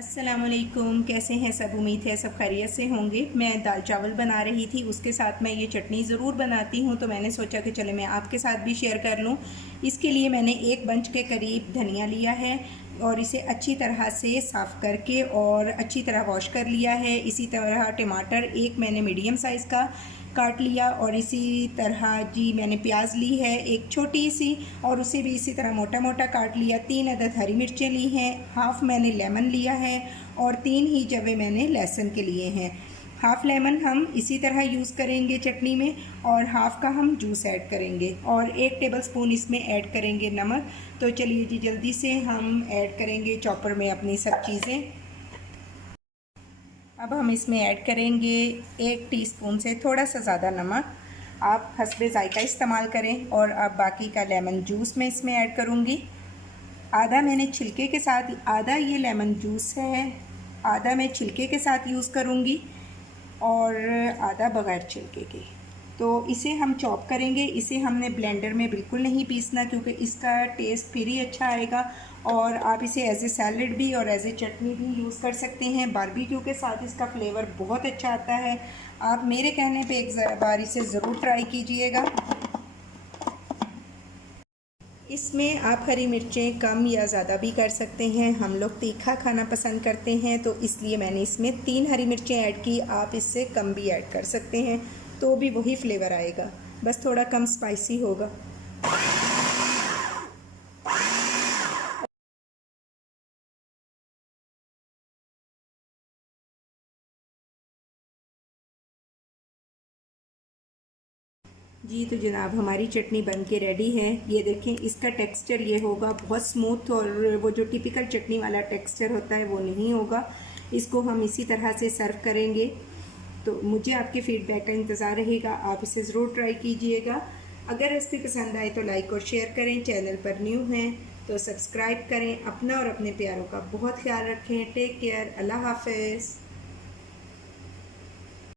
अस्सलामुअलैकुम, कैसे हैं सब। उम्मीद है सब खैरियत से होंगे। मैं दाल चावल बना रही थी, उसके साथ मैं ये चटनी ज़रूर बनाती हूँ, तो मैंने सोचा कि चले मैं आपके साथ भी शेयर कर लूँ। इसके लिए मैंने एक बंच के करीब धनिया लिया है और इसे अच्छी तरह से साफ़ करके और अच्छी तरह वॉश कर लिया है। इसी तरह टमाटर एक मैंने मीडियम साइज़ का काट लिया और इसी तरह जी मैंने प्याज ली है एक छोटी सी और उसे भी इसी तरह मोटा मोटा काट लिया। 3 अदद हरी मिर्चें ली हैं, हाफ़ मैंने लेमन लिया है और 3 ही जवे मैंने लहसुन के लिए हैं। हाफ़ लेमन हम इसी तरह यूज़ करेंगे चटनी में और हाफ़ का हम जूस ऐड करेंगे और 1 टेबलस्पून इसमें ऐड करेंगे नमक। तो चलिए जी जल्दी से हम ऐड करेंगे चॉपर में अपनी सब चीज़ें। अब हम इसमें ऐड करेंगे 1 टीस्पून से थोड़ा सा ज़्यादा नमक। आप हस्बे ज़ायका इस्तेमाल करें। और अब बाकी का लेमन जूस मैं इसमें ऐड करूँगी। आधा मैंने छिलके के साथ, आधा ये लेमन जूस है, आधा मैं छिलके के साथ यूज़ करूँगी और आधा बगैर छिलके के। तो इसे हम चॉप करेंगे। इसे हमने ब्लेंडर में बिल्कुल नहीं पीसना क्योंकि इसका टेस्ट फिर ही अच्छा आएगा। और आप इसे एज ए सैलड भी और एज ए चटनी भी यूज़ कर सकते हैं। बारबेक्यू के साथ इसका फ्लेवर बहुत अच्छा आता है। आप मेरे कहने पे एक बार इसे ज़रूर ट्राई कीजिएगा। इसमें आप हरी मिर्चें कम या ज़्यादा भी कर सकते हैं। हम लोग तीखा खाना पसंद करते हैं तो इसलिए मैंने इसमें 3 हरी मिर्चें ऐड की। आप इससे कम भी ऐड कर सकते हैं तो भी वही फ्लेवर आएगा, बस थोड़ा कम स्पाइसी होगा। जी तो जनाब हमारी चटनी बन के रेडी है। ये देखें इसका टेक्सचर ये होगा बहुत स्मूथ और वो जो टिपिकल चटनी वाला टेक्सचर होता है वो नहीं होगा। इसको हम इसी तरह से सर्व करेंगे। तो मुझे आपके फीडबैक का इंतज़ार रहेगा। आप इसे ज़रूर ट्राई कीजिएगा। अगर रेसिपी पसंद आए तो लाइक और शेयर करें। चैनल पर न्यू हैं तो सब्सक्राइब करें। अपना और अपने प्यारों का बहुत ख्याल रखें। Take care. अल्लाह हाफ़िज़।